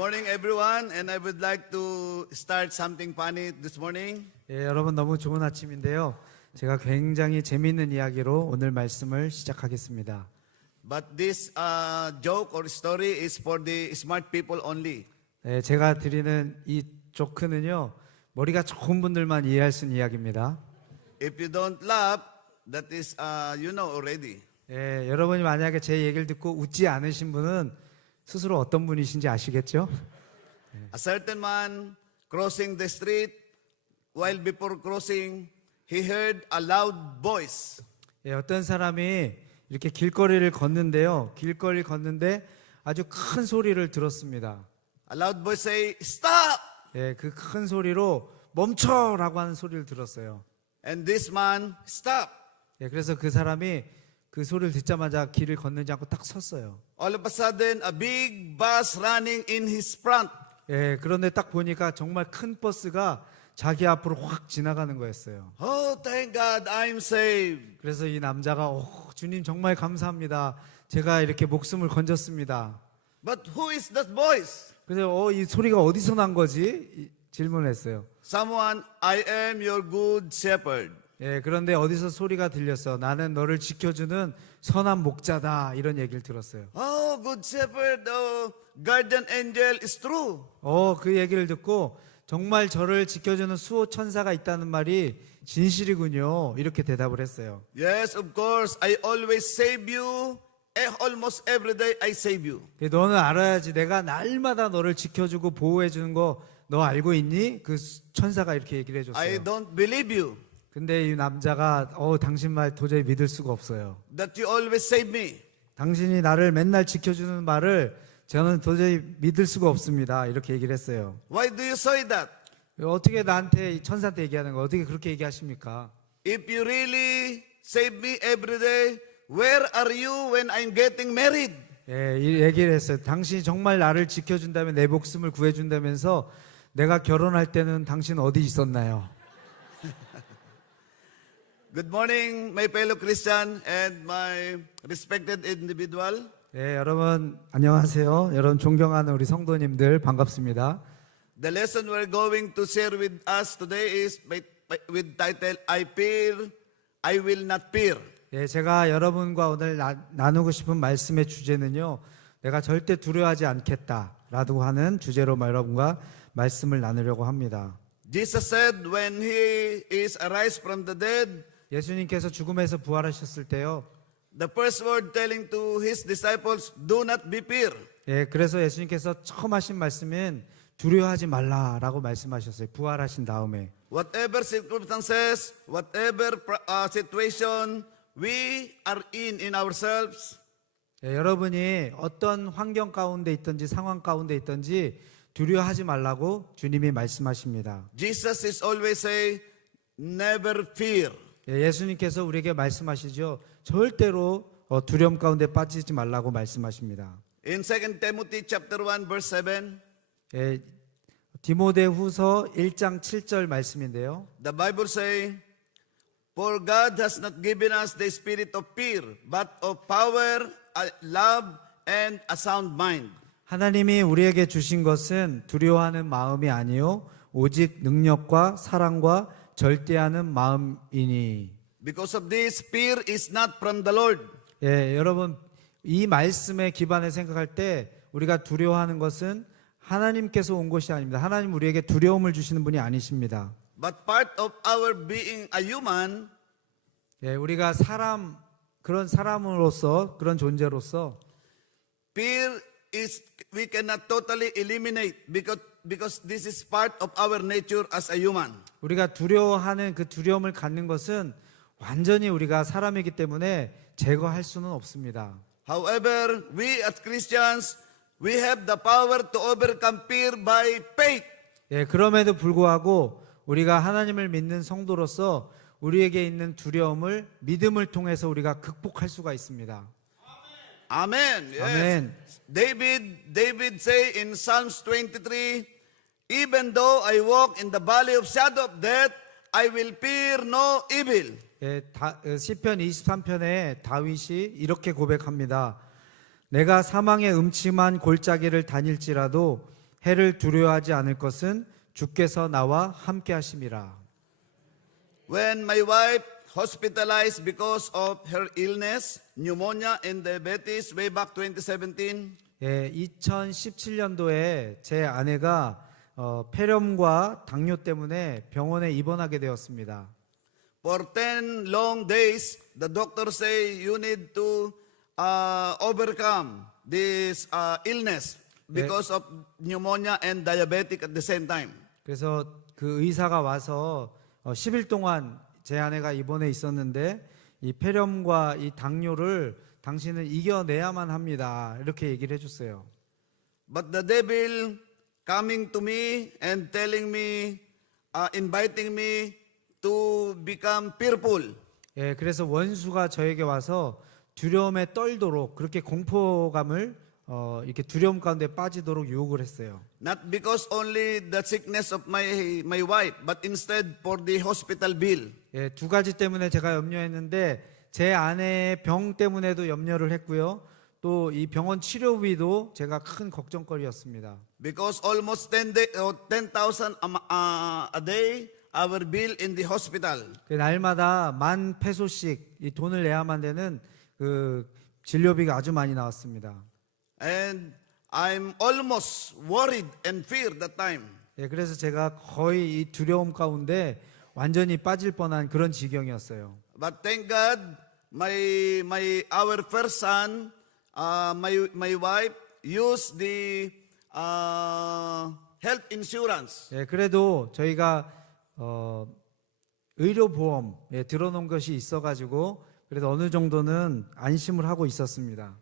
morning, everyone, and I would like to start something funny this morning. 예, 여러분 너무 좋은 아침인데요. 제가 굉장히 재미있는 이야기로 오늘 말씀을 시작하겠습니다. But this joke or story is for the smart people only. 예, 제가 드리는 이 조크는요, 머리가 좋은 분들만 이해할 수 있는 이야기입니다. If you don't laugh, that is, you know already. 예, 여러분이 만약에 제 얘기를 듣고 웃지 않으신 분은 스스로 어떤 분이신지 아시겠죠? A certain man crossing the street, while before crossing, he heard a loud voice. 예, 어떤 사람이 이렇게 길거리를 걷는데요. 길거리를 걷는데 아주 큰 소리를 들었습니다. A loud voice say, "Stop!" 예, 그 큰 소리로 멈춰라고 하는 소리를 들었어요. And this man stopped. 예, 그래서 그 사람이 그 소리를 듣자마자 길을 건너지 않고 딱 섰어요. All of a sudden, a big bus running in his front. 예, 그런데 딱 보니까 정말 큰 버스가 자기 앞으로 확 지나가는 거였어요. Oh, thank God, I'm saved. 그래서 이 남자가 주님 정말 감사합니다. 제가 이렇게 목숨을 건졌습니다. But who is that voice? 그래서 이 소리가 어디서 난 거지? 질문했어요. Someone, I am your good shepherd. 예, 그런데 어디서 소리가 들렸어? 나는 너를 지켜주는 선한 목자다. 이런 얘기를 들었어요. Oh, good shepherd, oh, guardian angel is true. 그 얘기를 듣고 정말 저를 지켜주는 수호 천사가 있다는 말이 진실이군요. 이렇게 대답을 했어요. Yes, of course, I always save you. Almost every day I save you. 너는 알아야지. 내가 날마다 너를 지켜주고 보호해주는 거 너 알고 있니? 그 천사가 이렇게 얘기를 I 해줬어요. don't believe you 근데 이 남자가 당신 말 도저히 믿을 수가 없어요. that you always save me. 당신이 나를 맨날 지켜주는 말을 저는 도저히 믿을 수가 없습니다. 이렇게 얘기를 했어요. Why do you say that? 어떻게 나한테 이 천사한테 얘기하는 거 어떻게 그렇게 얘기하십니까? If you really save me every day, where are you when I'm getting married? 예, 이 얘기를 했어요. 당신이 정말 나를 지켜준다면 내 목숨을 구해준다면서 내가 결혼할 때는 당신 어디 있었나요? Good morning, my fellow Christian and my respected individual. 예, 여러분 안녕하세요. 여러분 존경하는 우리 성도님들 반갑습니다. The lesson we're going to share with us today is with title, I fear, I will not fear. 예, 제가 여러분과 오늘 나누고 싶은 말씀의 주제는요. 내가 절대 두려워하지 않겠다라고 하는 주제로 여러분과 말씀을 나누려고 합니다. Jesus said when he is arise from the dead, 예수님께서 죽음에서 부활하셨을 때요. the first word telling to his disciples, do not be fear. 예, 그래서 예수님께서 처음 하신 말씀은 두려워하지 말라라고 말씀하셨어요. 부활하신 다음에. Whatever circumstances, whatever situation we are in ourselves, 예, 여러분이 어떤 환경 가운데 있든지 상황 가운데 있든지 두려워하지 말라고 주님이 말씀하십니다. Jesus is always say, never fear. 예, 예수님께서 우리에게 말씀하시죠. 절대로 두려움 가운데 빠지지 말라고 말씀하십니다. In 2 Timothy chapter 1 verse 7, 예, 디모데후서 1장 7절 말씀인데요. the Bible say, for God has not given us the spirit of fear, but of power, love, and a sound mind. 하나님이 우리에게 주신 것은 두려워하는 마음이 아니요 오직 능력과 사랑과 절대하는 마음이니. Because of this, fear is not from the Lord. 예, 여러분 이 말씀에 기반해 생각할 때 우리가 두려워하는 것은 하나님께서 온 것이 아닙니다. 하나님 우리에게 두려움을 주시는 분이 아니십니다. But part of our being a human, 예, 우리가 그런 사람으로서 그런 존재로서 fear is we cannot totally eliminate because this is part of our nature as a human. 우리가 두려워하는 그 두려움을 갖는 것은 완전히 우리가 사람이기 때문에 제거할 수는 없습니다. However, we as Christians, we have the power to overcome fear by faith. 예, 그럼에도 불구하고 우리가 하나님을 믿는 성도로서 우리에게 있는 두려움을 믿음을 통해서 우리가 극복할 수가 있습니다. Amen. Yes. 아멘. David say in Psalms 23, even though I walk in the valley of shadow of death, I will fear no evil. 예, 시편 23편에 다윗이 이렇게 고백합니다. 내가 사망의 음침한 골짜기를 다닐지라도 해를 두려워하지 않을 것은 주께서 나와 함께 하심이라. When my wife hospitalized because of her illness, pneumonia and diabetes way back 2017, 예, 2017년도에 제 아내가 폐렴과 당뇨 때문에 병원에 입원하게 되었습니다. for 10 long days, the doctors say you need to overcome this illness because of pneumonia and diabetic at the same time. 그래서 그 의사가 와서 10일 동안 제 아내가 입원해 있었는데 이 폐렴과 이 당뇨를 당신은 이겨내야만 합니다. 이렇게 얘기를 해줬어요. But the devil coming to me and telling me, inviting me to become fearful. 예, 그래서 원수가 저에게 와서 두려움에 떨도록 그렇게 공포감을 이렇게 두려움 가운데 빠지도록 유혹을 했어요. Not because only the sickness of my wife, but instead for the hospital bill. 예, 두 가지 때문에 제가 염려했는데 제 아내의 병 때문에도 염려를 했고요. 또 이 병원 치료비도 제가 큰 걱정거리였습니다. Because almost 10,000 a day, our bill in the hospital. 그 날마다 10,000페소씩 이 돈을 내야만 되는 그 진료비가 아주 많이 나왔습니다. And I'm almost worried and feared that time. 예, 그래서 제가 거의 이 두려움 가운데 완전히 빠질 뻔한 그런 지경이었어요. But thank God, our first son, my wife used the health insurance. 예, 그래도 저희가 의료보험에 들어놓은 것이 있어가지고 그래도 어느 정도는 안심을 하고 있었습니다.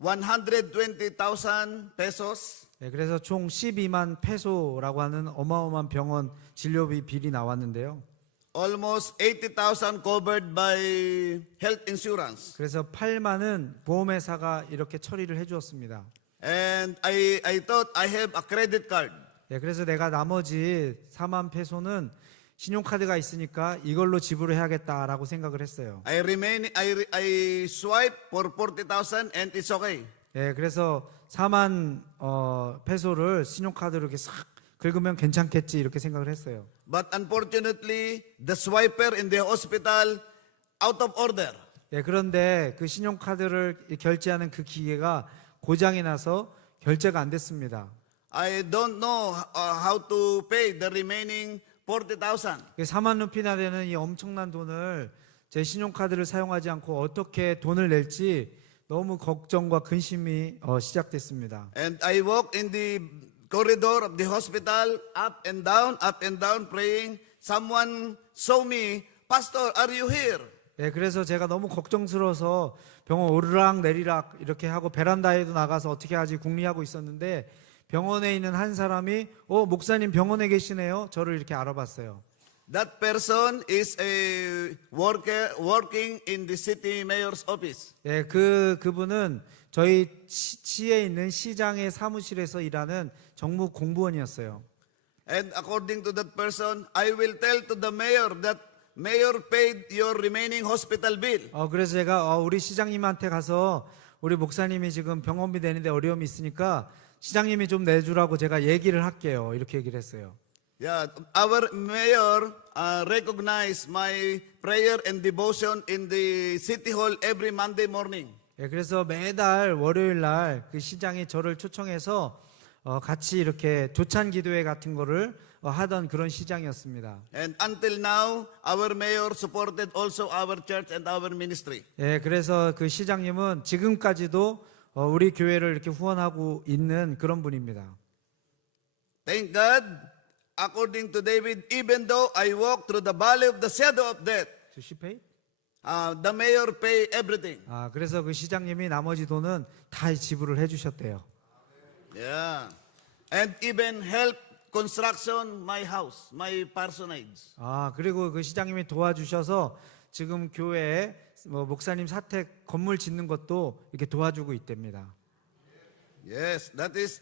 120,000 pesos. 예, 그래서 총 12만 페소라고 하는 어마어마한 병원 진료비 비리 나왔는데요. Almost 80,000 covered by health insurance. 그래서 8만은 보험회사가 이렇게 처리를 해주었습니다. And I thought I have a credit card. 예, 그래서 내가 나머지 4만 페소는 신용카드가 있으니까 이걸로 지불을 해야겠다라고 생각을 했어요. I swipe for 40,000 and it's okay. 예, 그래서 4만 페소를 신용카드로 이렇게 싹 긁으면 괜찮겠지 이렇게 생각을 했어요. But unfortunately, the swiper in the hospital out of order. 예, 그런데 그 신용카드를 결제하는 그 기계가 고장이 나서 결제가 안 됐습니다. I don't know how to pay the remaining 40,000. 4만 루피나 되는 이 엄청난 돈을 제 신용카드를 사용하지 않고 어떻게 돈을 낼지 너무 걱정과 근심이 시작됐습니다. And I walk in the corridor of the hospital, up and down, praying. Someone saw me, Pastor, are you here? 예, 그래서 제가 너무 걱정스러워서 병원 오르락 내리락 이렇게 하고 베란다에도 나가서 어떻게 하지 궁리하고 있었는데 병원에 있는 한 사람이 목사님 병원에 계시네요. 저를 이렇게 알아봤어요. That person is a working in the city mayor's office. 예, 그분은 저희 시에 있는 시장의 사무실에서 일하는 정무 공무원이었어요. And according to that person, I will tell to the mayor that mayor paid your remaining hospital bill. 그래서 제가 우리 시장님한테 가서 우리 목사님이 지금 병원비 내는데 어려움이 있으니까 시장님이 좀 내주라고 제가 얘기를 할게요. 이렇게 얘기를 했어요. Yeah, our mayor recognized my prayer and devotion in the city hall every Monday morning. 예, 그래서 매달 월요일 날 그 시장이 저를 초청해서 같이 이렇게 조찬 기도회 같은 거를 하던 그런 시장이었습니다. And until now, our mayor supported also our church and our ministry. 예, 그래서 그 시장님은 지금까지도 우리 교회를 이렇게 후원하고 있는 그런 분입니다. Thank God, according to David, even though I walk through the valley of the shadow of death, 주시페이? the mayor pay everything. 그래서 그 시장님이 나머지 돈은 다 지불을 해주셨대요. Yeah. And even help construction my house, my parsonage. 그리고 그 시장님이 도와주셔서 지금 교회에 목사님 사택 건물 짓는 것도 이렇게 도와주고 있답니다. Yes, that is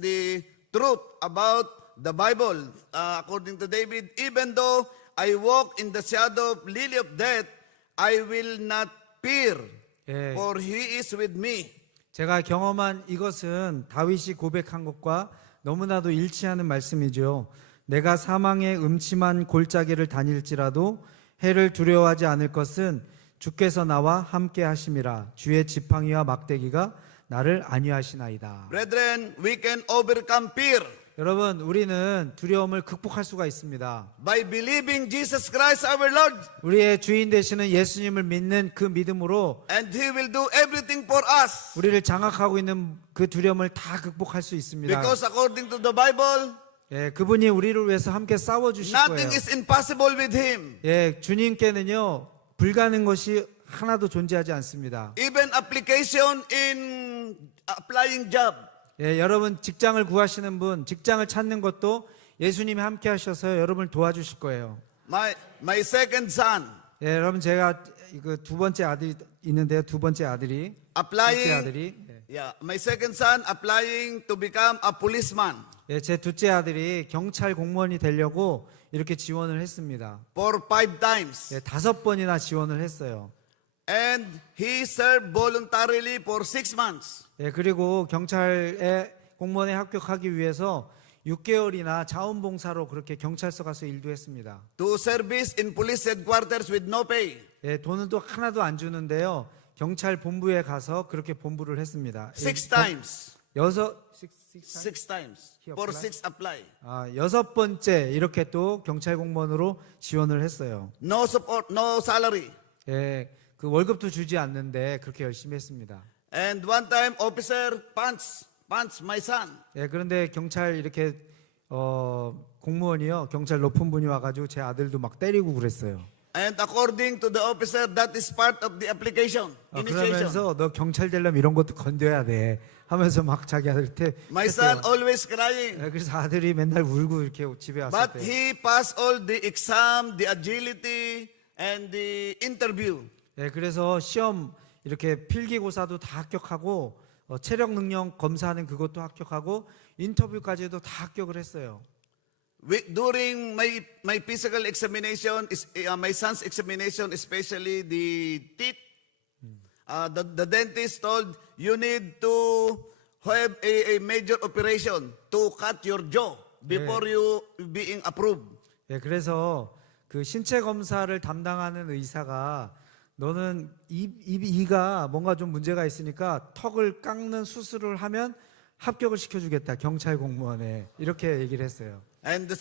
the truth about the Bible. According to David, even though I walk in the shadow of lily of death, I will not fear, 예. for He is with me. 제가 경험한 이것은 다윗이 고백한 것과 너무나도 일치하는 말씀이죠. 내가 사망의 음침한 골짜기를 다닐지라도 해를 두려워하지 않을 것은 주께서 나와 함께 하심이라. 주의 지팡이와 막대기가 나를 안위하시나이다. Brethren, we can overcome fear 여러분, 우리는 두려움을 극복할 수가 있습니다. by believing Jesus Christ our Lord, 우리의 주인 되시는 예수님을 믿는 그 믿음으로 and He will do everything for us. 우리를 장악하고 있는 그 두려움을 다 극복할 수 있습니다. Because according to the Bible, 예, 그분이 우리를 위해서 함께 싸워 주실 거예요. nothing is impossible with Him. 예, 주님께는요 불가능한 것이 하나도 존재하지 않습니다. Even application in applying job. 예, 여러분 직장을 구하시는 분, 직장을 찾는 것도 예수님이 함께 하셔서 여러분을 도와주실 거예요. My second son 예, 여러분 제가 그 두 번째 아들이 있는데요. 두 번째 아들이 둘째 applying, 아들이 my second son applying to become a policeman 예, 제 둘째 아들이 경찰 공무원이 되려고 이렇게 지원을 했습니다. for 5 times. 예, 5번이나 지원을 했어요. And he served voluntarily for 6 months. 예, 그리고 경찰에 공무원에 합격하기 위해서 6개월이나 자원봉사로 그렇게 경찰서 가서 일도 했습니다. To service in police headquarters with no pay. 예, 돈은 또 하나도 안 주는데요. 경찰 본부에 가서 그렇게 본부를 했습니다. 6 times. 6 times. He For applied? 6 apply. 6번째 이렇게 또 경찰 공무원으로 지원을 했어요. No support, no salary. 예, 그 월급도 주지 않는데 그렇게 열심히 했습니다. And one time officer punch my son. 예, 그런데 경찰 이렇게 공무원이요, 경찰 높은 분이 와가지고 제 아들도 막 때리고 그랬어요. And according to the officer, that is part of the application, initiation. 그러면서 너 경찰 되려면 이런 것도 건져야 돼 하면서 막 자기 아들한테 My 했어요. son always crying. 예, 그래서 아들이 맨날 울고 이렇게 집에 왔을 But 때 he passed all the exam, the agility, and the interview. 예, 그래서 시험 이렇게 필기고사도 다 합격하고 체력 능력 검사하는 그것도 합격하고 인터뷰까지도 다 합격을 했어요. During my physical examination, my son's examination, especially the teeth, the dentist told you need to have a major operation to cut your jaw before you being approved. 예, 그래서 그 신체 검사를 담당하는 의사가 너는 이가 뭔가 좀 문제가 있으니까 턱을 깎는 수술을 하면 합격을 시켜주겠다 경찰 공무원에 이렇게 얘기를 했어요. And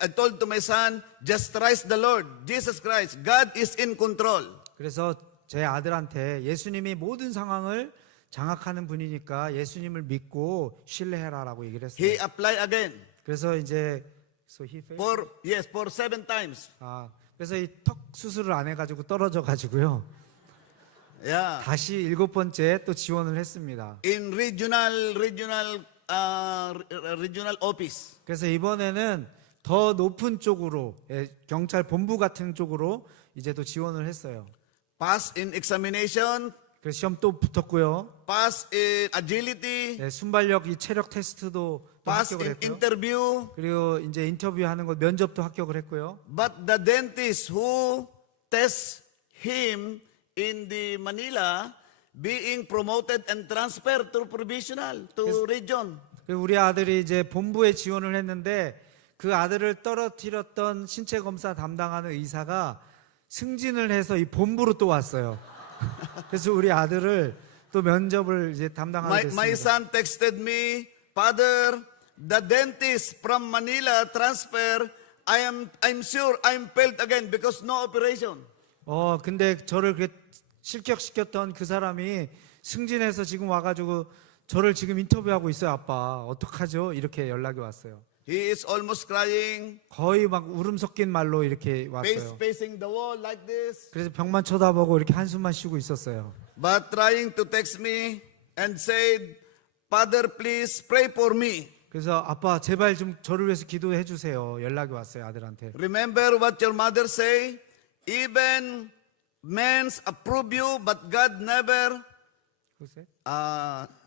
I told to my son, just trust the Lord, Jesus Christ. God is in control. 그래서 제 아들한테 예수님이 모든 상황을 장악하는 분이니까 예수님을 믿고 신뢰해라라고 얘기를 했어요. He applied again 그래서 이제 so he failed? for 7 times. 그래서 이 턱 수술을 안 해가지고 떨어져 가지고요. Yeah. 다시 7번째 또 지원을 했습니다. In regional office. 그래서 이번에는 더 높은 쪽으로 경찰 본부 같은 쪽으로 이제 또 지원을 했어요. Pass in examination, 그래서 시험 또 붙었고요. pass in agility, 순발력 이 체력 테스트도 또 pass 합격을 in 했고요. interview. 그리고 이제 인터뷰하는 거 면접도 합격을 했고요. But the dentist who tests him in the Manila being promoted and transferred to provisional to region. 그리고 우리 아들이 이제 본부에 지원을 했는데 그 아들을 떨어뜨렸던 신체 검사 담당하는 의사가 승진을 해서 이 본부로 또 왔어요. 그래서 우리 아들을 또 면접을 이제 담당하게 됐습니다. My son texted me, Father, the dentist from Manila transfer. I'm sure I'm failed again because no operation. 근데 저를 그렇게 실격시켰던 그 사람이 승진해서 지금 와가지고 저를 지금 인터뷰하고 있어요. 아빠 어떡하죠? 이렇게 연락이 왔어요. He is almost crying, 거의 막 울음 섞인 말로 이렇게 왔어요. facing the wall like this, 그래서 벽만 쳐다보고 이렇게 한숨만 쉬고 있었어요. but trying to text me and said, Father, please pray for me. 그래서 아빠 제발 좀 저를 위해서 기도해 주세요. 연락이 왔어요 아들한테. Remember what your mother say? Even men approve you, but God never.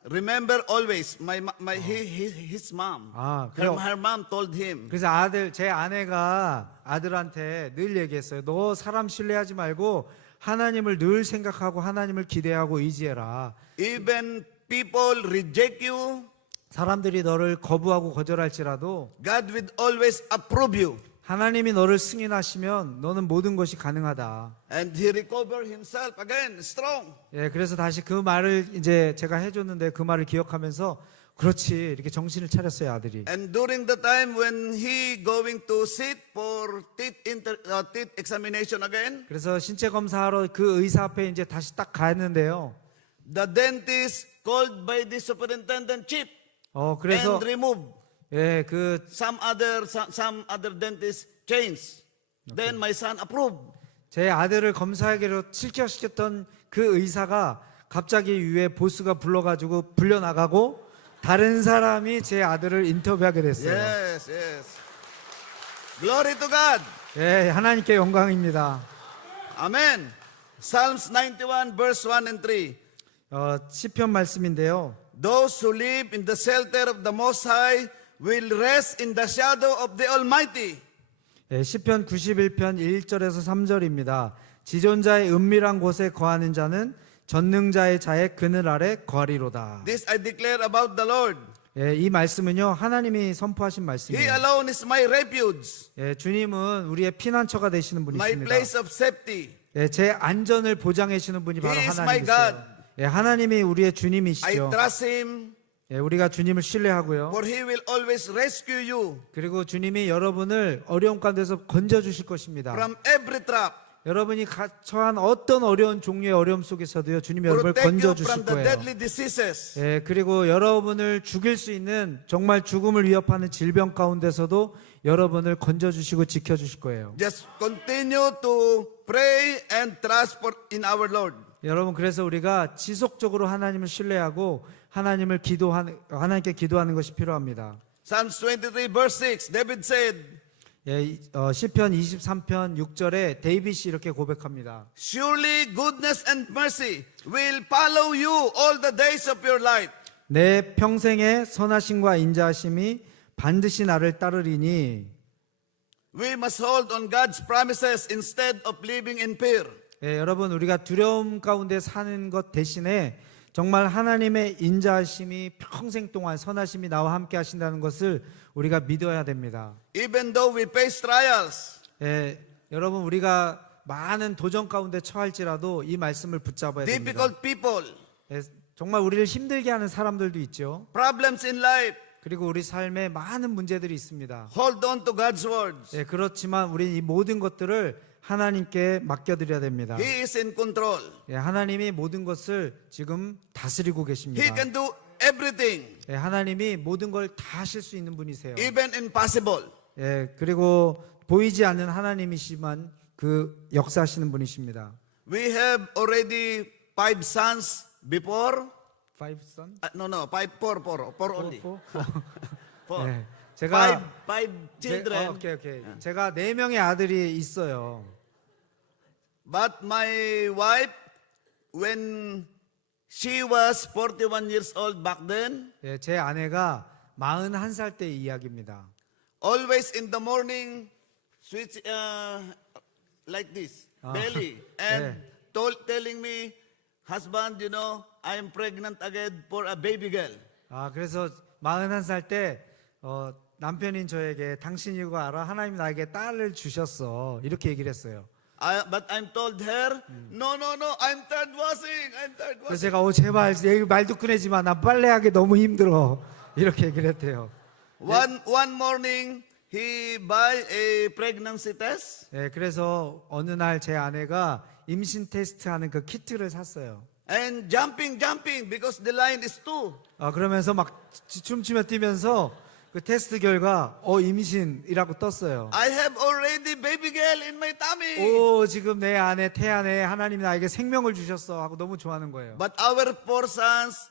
Remember always. His mom. 그래요. Her mom told him. 그래서 제 아내가 아들한테 늘 얘기했어요. 너 사람 신뢰하지 말고 하나님을 늘 생각하고 하나님을 기대하고 의지해라. Even people reject you, 사람들이 너를 거부하고 거절할지라도 God will always approve you. 하나님이 너를 승인하시면 너는 모든 것이 가능하다. And he recovered himself again, strong. 예, 그래서 다시 그 말을 이제 제가 해줬는데 그 말을 기억하면서 그렇지 이렇게 정신을 차렸어요 아들이. And during the time when he going to sit for teeth examination again, 그래서 신체 검사하러 그 의사 앞에 이제 다시 딱 갔는데요. the dentist called by the superintendent chief 그래서 and remove 예, 그 some other dentist change. Then my son approved. 제 아들을 검사하기로 실격시켰던 그 의사가 갑자기 위에 보스가 불러가지고 불려나가고 다른 사람이 제 아들을 인터뷰하게 됐어요. Yes, yes. Glory to God. 예, 하나님께 영광입니다. Amen. Psalms 91 verse 1 and 3. 시편 말씀인데요. Those who live in the shelter of the Most High will rest in the shadow of the Almighty. 예, 시편 91편 1절에서 3절입니다. 지존자의 은밀한 곳에 거하는 자는 전능자의 자의 그늘 아래 거하리로다. This I declare about the Lord. 예, 이 말씀은요 하나님이 선포하신 He 말씀이에요. alone is my refuge, 예, 주님은 우리의 피난처가 되시는 my 분이십니다. place of safety. 예, 제 안전을 보장해 주시는 분이 바로 He is my 하나님이세요. God. 예, 하나님이 우리의 I 주님이시죠. trust Him, 예, 우리가 주님을 신뢰하고요. for He will always rescue you 그리고 주님이 여러분을 어려운 가운데서 건져 주실 것입니다. from every trap, 여러분이 처한 어떤 어려운 종류의 어려움 속에서도요, 주님이 여러분을 protect 건져 you 주실 from the 거예요. deadly diseases. 예, 그리고 여러분을 죽일 수 있는 정말 죽음을 위협하는 질병 가운데서도 여러분을 건져 주시고 지켜 주실 거예요. Just continue to pray and trust in our Lord. 여러분, 그래서 우리가 지속적으로 하나님을 신뢰하고 하나님께 기도하는 것이 필요합니다. Psalms 23 verse 6, David said, 예, 시편 23편 6절에 데이빗이 이렇게 고백합니다. Surely goodness and mercy will follow you all the days of your life. 내 평생의 선하심과 인자하심이 반드시 나를 따르리니. We must hold on God's promises instead of living in fear. 예, 여러분, 우리가 두려움 가운데 사는 것 대신에 정말 하나님의 인자하심이 평생 동안 선하심이 나와 함께 하신다는 것을 우리가 믿어야 됩니다. Even though we face trials, 예, 여러분, 우리가 많은 도전 가운데 처할지라도 이 말씀을 붙잡아야 됩니다. difficult people, 예, 정말 우리를 힘들게 하는 사람들도 있죠. problems in life, 그리고 우리 삶에 많은 문제들이 있습니다. hold on to God's words. 예, 그렇지만 우리 이 모든 것들을 하나님께 맡겨드려야 됩니다. He is in control. 예, 하나님이 모든 것을 지금 다스리고 계십니다. He can do everything, 예, 하나님이 모든 걸 다 하실 수 있는 분이세요. even impossible. 예, 그리고 보이지 않는 하나님이시만 그 역사하시는 분이십니다. We have already 5 sons before. Five son? No, four only. Four. 예, 제가 Five children. 오케이. 제가 4명의 아들이 있어요. But my wife, when she was 41 years old back then, 예, 제 아내가 41살 때 이야기입니다. always in the morning, switch like this, belly, and telling me, husband, I am pregnant again for a baby girl. 그래서 41살 때 남편인 저에게 당신이 이거 알아? 하나님 나에게 딸을 주셨어. 이렇게 얘기를 했어요. But I'm told her, no, I'm third washing. 그래서 제가 제발 얘기 말도 꺼내지 마. 나 빨래하기 너무 힘들어. 이렇게 얘기를 했대요. One morning, he buy a pregnancy test. 예, 그래서 어느 날 제 아내가 임신 테스트하는 그 키트를 샀어요. And jumping because the line is 2. 그러면서 막 춤추며 뛰면서 그 테스트 결과 임신이라고 떴어요. I have already baby girl in my tummy. 지금 내 안에 태안에 하나님이 나에게 생명을 주셨어 하고 너무 좋아하는 거예요. But our 4 sons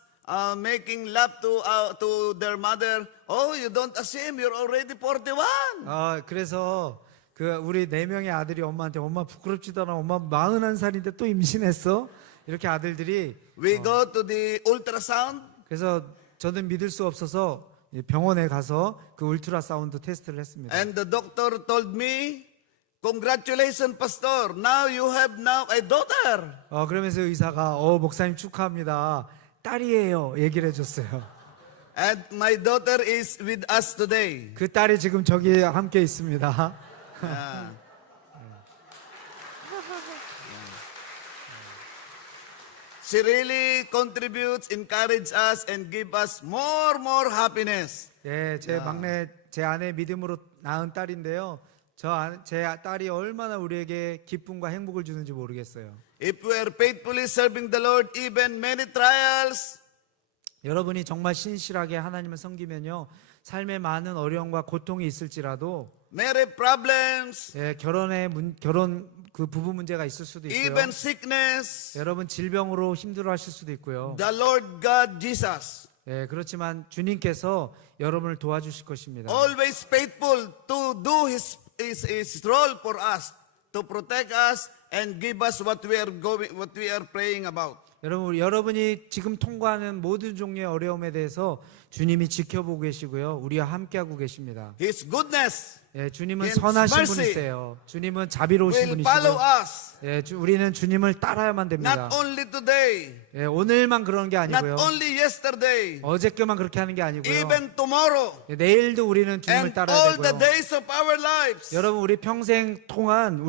making love to their mother. Oh, you don't assume you're already 41. 그래서 그 우리 4명의 아들이 엄마한테 엄마 부끄럽지도 않아. 엄마 41살인데 또 임신했어? 이렇게 아들들이 We go to the ultrasound. 그래서 저는 믿을 수 없어서 병원에 가서 그 울트라사운드 테스트를 했습니다. And the doctor told me Congratulations, Pastor. Now you have now a daughter. 그러면서 의사가 목사님 축하합니다. 딸이에요. 얘기를 해줬어요. And my daughter is with us today. 그 딸이 지금 저기 함께 있습니다. Yeah. She really contributes, encourages us, and give us more happiness. 예, 제 막내, 제 아내 믿음으로 낳은 딸인데요. 제 딸이 얼마나 우리에게 기쁨과 행복을 주는지 모르겠어요. If we are faithfully serving the Lord, even many trials, 여러분이 정말 신실하게 하나님을 섬기면요, 삶에 많은 어려움과 고통이 있을지라도, marriage problems, 예, 결혼 그 부부 문제가 있을 수도 있고요. even sickness, 여러분 질병으로 힘들어하실 수도 있고요. the Lord God Jesus, 예, 그렇지만 주님께서 여러분을 도와주실 것입니다. always faithful to do His role for us, to protect us and give us what we are praying about. 여러분이 지금 통과하는 모든 종류의 어려움에 대해서 주님이 지켜보고 계시고요. 우리와 함께하고 계십니다. His goodness 예, 주님은 His 선하신 mercy 분이세요. 주님은 자비로우신 will follow 분이시고, us, 예, 우리는 주님을 따라야만 됩니다. not only today, 예, 오늘만 그런 게 not 아니고요. only yesterday, 어저께만 그렇게 하는 게 아니고요. even tomorrow, 예, 내일도 우리는 주님을 and 따라야 all the 되고요. days of our lives. 여러분 우리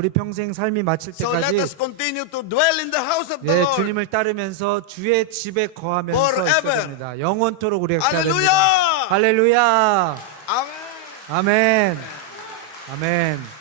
평생 삶이 마칠 So let us 때까지 continue to dwell in the house of the 예, Lord. 주님을 따르면서 주의 집에 거하면서 있어야 Forever. 됩니다. 영원토록 우리가 있어야 할렐루야! 됩니다. 할렐루야. Amen. 아멘. 아멘.